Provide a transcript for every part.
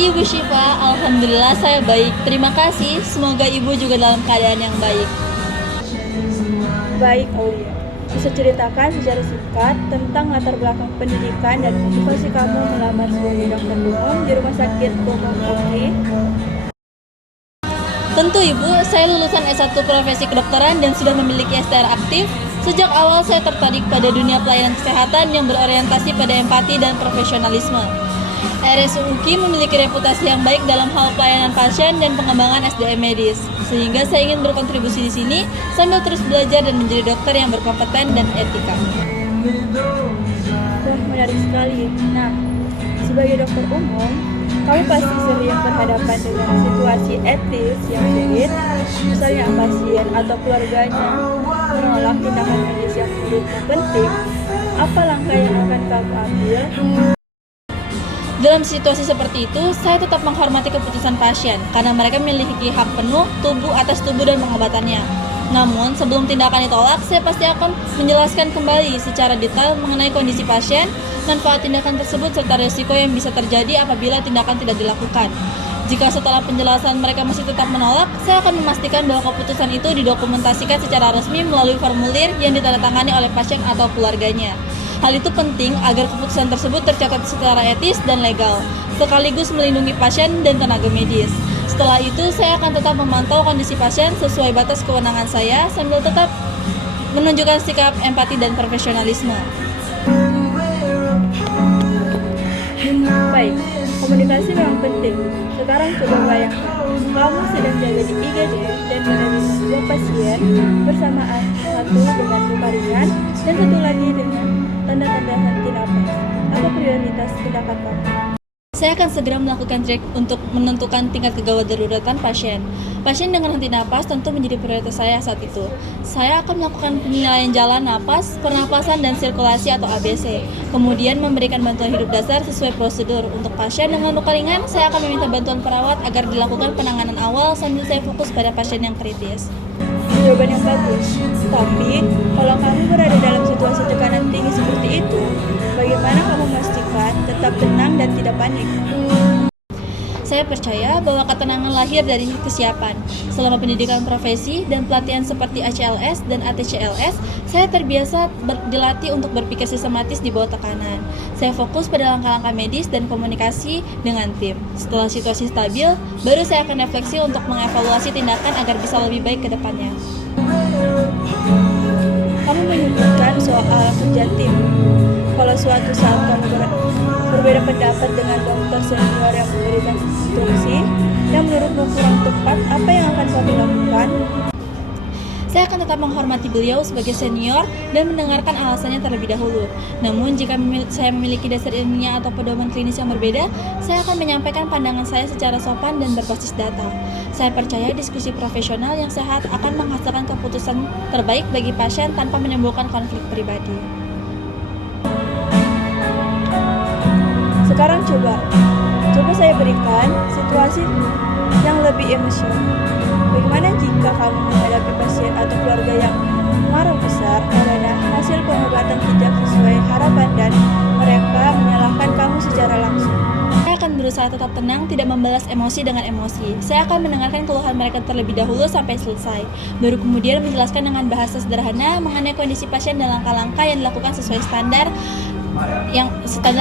Ibu Syifa, alhamdulillah saya baik. Terima kasih. Semoga Ibu juga dalam keadaan yang baik. Baik, Aulia. Bisa ceritakan secara singkat tentang latar belakang pendidikan dan motivasi kamu melamar sebagai dokter umum di Rumah Sakit Umum Uki? Tentu Ibu, saya lulusan S1 profesi kedokteran dan sudah memiliki STR aktif. Sejak awal saya tertarik pada dunia pelayanan kesehatan yang berorientasi pada empati dan profesionalisme. RSU UKI memiliki reputasi yang baik dalam hal pelayanan pasien dan pengembangan SDM medis, sehingga saya ingin berkontribusi di sini sambil terus belajar dan menjadi dokter yang berkompeten dan etika. Wah, menarik sekali. Nah, sebagai dokter umum, kamu pasti sering berhadapan dengan situasi etis yang sulit, misalnya pasien atau keluarganya menolak tindakan medis yang menurutmu penting. Apa langkah yang akan kamu ambil? Dalam situasi seperti itu, saya tetap menghormati keputusan pasien karena mereka memiliki hak penuh atas tubuh dan pengobatannya. Namun, sebelum tindakan ditolak, saya pasti akan menjelaskan kembali secara detail mengenai kondisi pasien, manfaat tindakan tersebut, serta risiko yang bisa terjadi apabila tindakan tidak dilakukan. Jika setelah penjelasan mereka masih tetap menolak, saya akan memastikan bahwa keputusan itu didokumentasikan secara resmi melalui formulir yang ditandatangani oleh pasien atau keluarganya. Hal itu penting agar keputusan tersebut tercatat secara etis dan legal, sekaligus melindungi pasien dan tenaga medis. Setelah itu, saya akan tetap memantau kondisi pasien sesuai batas kewenangan saya sambil tetap menunjukkan sikap empati dan profesionalisme. Baik, komunikasi memang penting. Sekarang coba bayangkan, kamu sedang jaga di IGD dan menerima dua pasien bersamaan, satu dengan luka ringan dan satu lagi dengan tanda-tanda henti napas. Apa prioritas tindakan kamu? Saya akan segera melakukan cek untuk menentukan tingkat kegawat daruratan pasien. Pasien dengan henti napas tentu menjadi prioritas saya saat itu. Saya akan melakukan penilaian jalan napas, pernapasan, dan sirkulasi atau ABC. Kemudian memberikan bantuan hidup dasar sesuai prosedur. Untuk pasien dengan luka ringan, saya akan meminta bantuan perawat agar dilakukan penanganan awal sambil saya fokus pada pasien yang kritis. Jawaban yang bagus. Tapi, kalau kamu berada dalam situasi tekanan tinggi seperti itu, bagaimana kamu memastikan tetap tenang dan tidak panik? Saya percaya bahwa ketenangan lahir dari kesiapan. Selama pendidikan profesi dan pelatihan seperti ACLS dan ATCLS, saya terbiasa dilatih untuk berpikir sistematis di bawah tekanan. Saya fokus pada langkah-langkah medis dan komunikasi dengan tim. Setelah situasi stabil, baru saya akan refleksi untuk mengevaluasi tindakan agar bisa lebih baik ke depannya. Kamu menyebutkan soal kerja tim. Kalau suatu saat kamu berbeda pendapat dengan dokter senior yang memberikan instruksi yang menurutmu kurang tepat, apa yang akan kamu lakukan? Saya akan tetap menghormati beliau sebagai senior dan mendengarkan alasannya terlebih dahulu. Namun, jika saya memiliki dasar ilmiah atau pedoman klinis yang berbeda, saya akan menyampaikan pandangan saya secara sopan dan berbasis data. Saya percaya diskusi profesional yang sehat akan menghasilkan keputusan terbaik bagi pasien tanpa menimbulkan konflik pribadi. Sekarang coba saya berikan situasi yang lebih emosional. Bagaimana jika kamu menghadapi pasien atau keluarga yang marah besar karena hasil pengobatan tidak sesuai harapan dan mereka menyalahkan kamu secara langsung? Saya akan berusaha tetap tenang, tidak membalas emosi dengan emosi. Saya akan mendengarkan keluhan mereka terlebih dahulu sampai selesai. Baru kemudian menjelaskan dengan bahasa sederhana mengenai kondisi pasien dan langkah-langkah yang dilakukan sesuai standar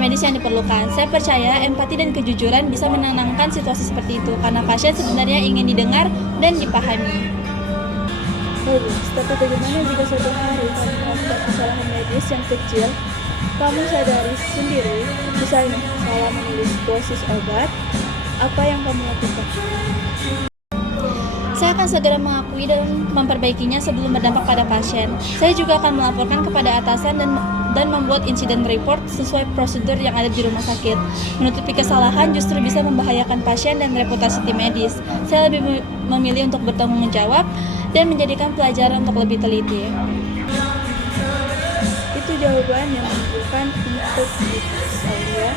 medis yang diperlukan. Saya percaya empati dan kejujuran bisa menenangkan situasi seperti itu karena pasien sebenarnya ingin didengar dan dipahami. Bagus, tapi bagaimana jika suatu hari kamu melakukan kesalahan medis yang kecil, kamu sadari sendiri, misalnya salah menulis dosis obat, apa yang kamu lakukan? Saya akan segera mengakui dan memperbaikinya sebelum berdampak pada pasien. Saya juga akan melaporkan kepada atasan dan membuat insiden report sesuai prosedur yang ada di rumah sakit. Menutupi kesalahan justru bisa membahayakan pasien dan reputasi tim medis. Saya lebih memilih untuk bertanggung jawab dan menjadikan pelajaran untuk lebih teliti. Itu jawaban yang menunjukkan integritas Aulia.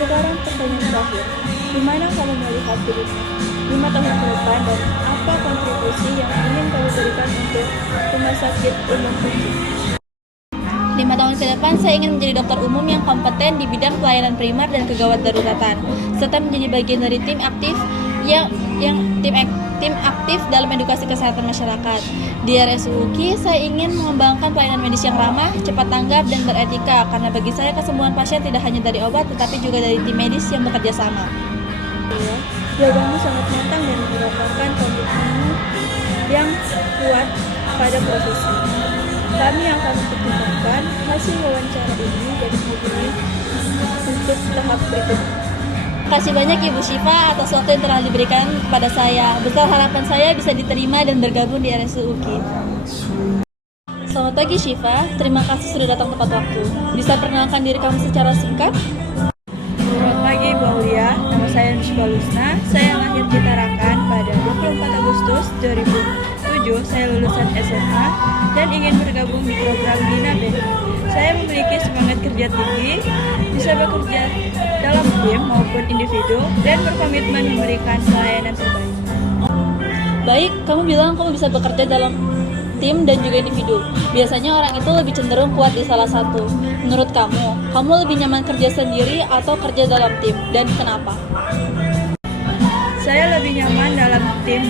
Sekarang pertanyaan terakhir, di mana kamu melihat dirimu 5 tahun ke depan dan apa kontribusi yang ingin kamu berikan untuk Rumah Sakit Umum Uki? 5 tahun ke depan, saya ingin menjadi dokter umum yang kompeten di bidang pelayanan primer dan kegawat daruratan, serta menjadi bagian dari tim aktif tim aktif dalam edukasi kesehatan masyarakat. Di RSU UKI, saya ingin mengembangkan pelayanan medis yang ramah, cepat tanggap, dan beretika, karena bagi saya kesembuhan pasien tidak hanya dari obat, tetapi juga dari tim medis yang bekerja sama. Jawabanmu sangat matang dan merupakan komitmenmu yang kuat pada profesi. Kami akan pertimbangkan hasil wawancara ini dan menghubungi untuk tahap berikutnya. Terima kasih banyak Ibu Syifa atas waktu yang telah diberikan kepada saya. Besar harapan saya bisa diterima dan bergabung di RSU UKI. Selamat pagi Syifa, terima kasih sudah datang tepat waktu. Bisa perkenalkan diri kamu secara singkat? Selamat pagi Ibu Aulia, nama saya Nushba Lusna. Saya lahir di Tarakan pada 24 Agustus 2007. Saya lulusan SMA dan ingin bergabung di program Bina BNI. Saya memiliki semangat kerja tinggi, bisa bekerja dalam tim maupun individu, dan berkomitmen memberikan pelayanan terbaik. Baik, kamu bilang kamu bisa bekerja dalam tim dan juga individu. Biasanya orang itu lebih cenderung kuat di salah satu. Menurut kamu lebih nyaman kerja sendiri atau kerja dalam tim, dan kenapa? Saya lebih nyaman dalam tim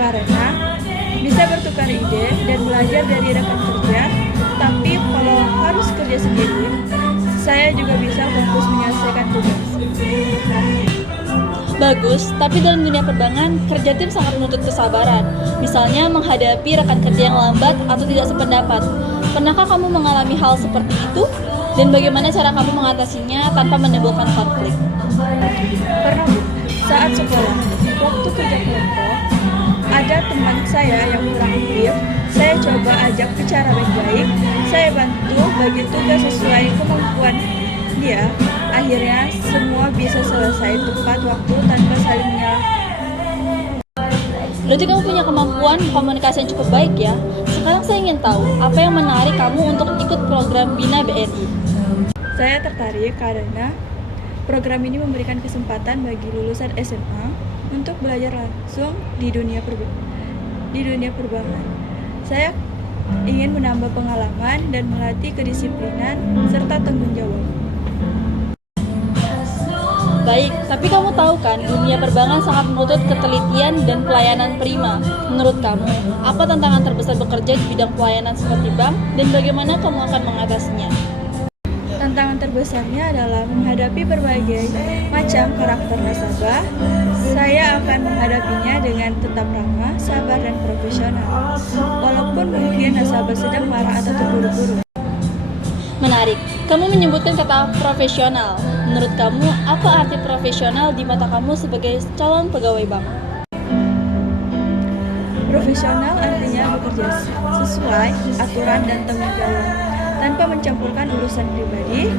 karena bisa bertukar ide dan belajar dari rekan kerja. Tapi kalau harus kerja sendiri, saya juga bisa fokus menyelesaikan tugas. Bagus, tapi dalam dunia perbankan, kerja tim sangat menuntut kesabaran. Misalnya menghadapi rekan kerja yang lambat atau tidak sependapat. Pernahkah kamu mengalami hal seperti itu? Dan bagaimana cara kamu mengatasinya tanpa menimbulkan konflik? Pernah Bu, saat sekolah, waktu kerja kelompok, ada teman saya yang kurang aktif. Saya coba ajak bicara baik-baik. Saya bantu bagi tugas sesuai kemampuan dia. Akhirnya semua bisa selesai tepat waktu tanpa saling menyalahkan. Berarti kamu punya kemampuan komunikasi yang cukup baik ya. Sekarang saya ingin tahu, apa yang menarik kamu untuk ikut program Bina BNI? Saya tertarik karena program ini memberikan kesempatan bagi lulusan SMA untuk belajar langsung di dunia perbankan. Saya ingin menambah pengalaman dan melatih kedisiplinan serta tanggung jawab. Baik, tapi kamu tahu kan, dunia perbankan sangat menuntut ketelitian dan pelayanan prima. Menurut kamu, apa tantangan terbesar bekerja di bidang pelayanan seperti bank, dan bagaimana kamu akan mengatasinya? Tantangan terbesarnya adalah menghadapi berbagai macam karakter nasabah. Saya akan menghadapinya dengan tetap ramah, sabar, dan profesional. Walaupun mungkin nasabah sedang marah atau terburu-buru. Menarik, kamu menyebutkan kata profesional. Menurut kamu, apa arti profesional di mata kamu sebagai calon pegawai bank? Profesional artinya bekerja sesuai aturan dan tanggung jawab, tanpa mencampurkan urusan pribadi,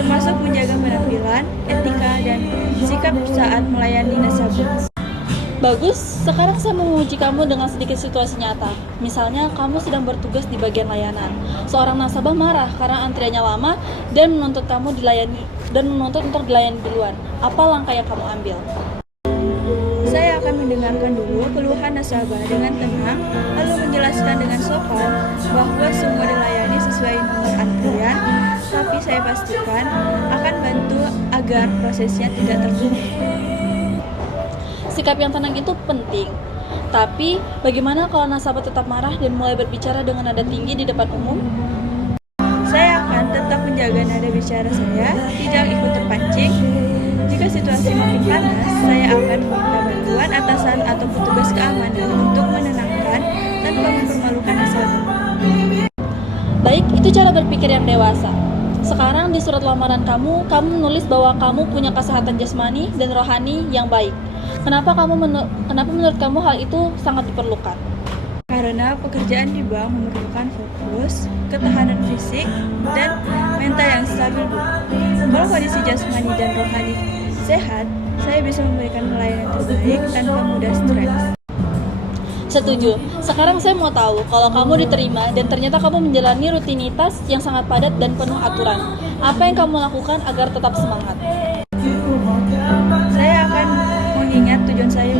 termasuk menjaga penampilan, etika, dan sikap saat melayani nasabah. Bagus, sekarang saya mau menguji kamu dengan sedikit situasi nyata. Misalnya, kamu sedang bertugas di bagian layanan. Seorang nasabah marah karena antriannya lama dan menuntut untuk dilayani duluan. Apa langkah yang kamu ambil? Saya akan mendengarkan dulu keluhan nasabah dengan tenang, lalu menjelaskan dengan sopan bahwa semua dilayani sesuai nomor antrian, tapi saya pastikan akan bantu agar prosesnya tidak tertunda. Sikap yang tenang itu penting. Tapi, bagaimana kalau nasabah tetap marah dan mulai berbicara dengan nada tinggi di depan umum? Saya akan tetap menjaga nada bicara saya, tidak ikut terpancing. Jika situasi makin panas, saya akan meminta bantuan atasan atau petugas keamanan untuk menenangkan tanpa mempermalukan nasabah. Baik, itu cara berpikir yang dewasa. Sekarang di surat lamaran kamu menulis bahwa kamu punya kesehatan jasmani dan rohani yang baik. Kenapa menurut kamu hal itu sangat diperlukan? Karena pekerjaan di bank memerlukan fokus, ketahanan fisik, dan mental yang stabil, Bu. Kalau kondisi jasmani dan rohani sehat, saya bisa memberikan pelayanan terbaik tanpa mudah stres. Setuju. Sekarang saya mau tahu, kalau kamu diterima dan ternyata kamu menjalani rutinitas yang sangat padat dan penuh aturan, apa yang kamu lakukan agar tetap semangat? Saya akan mengingat tujuan saya,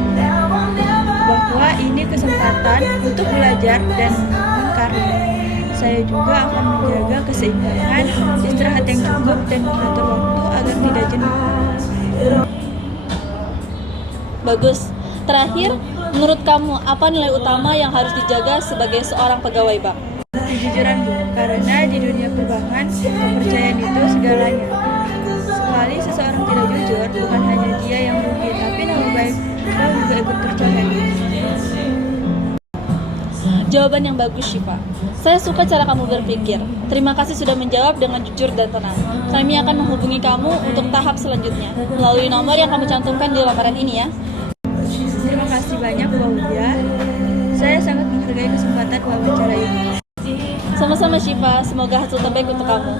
bahwa ini kesempatan untuk belajar dan mengkarir. Saya juga akan menjaga keseimbangan, istirahat yang cukup, dan mengatur waktu agar tidak jenuh. Bagus. Terakhir, menurut kamu apa nilai utama yang harus dijaga sebagai seorang pegawai bank? Kejujuran, Bu, karena di dunia perbankan, kepercayaan itu segalanya. Sekali seseorang tidak jujur, bukan hanya dia yang rugi, tapi nama baik kita juga ikut tercoreng. Jawaban yang bagus, Syifa. Saya suka cara kamu berpikir. Terima kasih sudah menjawab dengan jujur dan tenang. Kami akan menghubungi kamu untuk tahap selanjutnya melalui nomor yang kamu cantumkan di lamaran ini ya. Terima kasih banyak, Bu Aulia. Saya sangat menghargai kesempatan wawancara ini. Sama-sama Syifa, semoga hasil terbaik untuk kamu.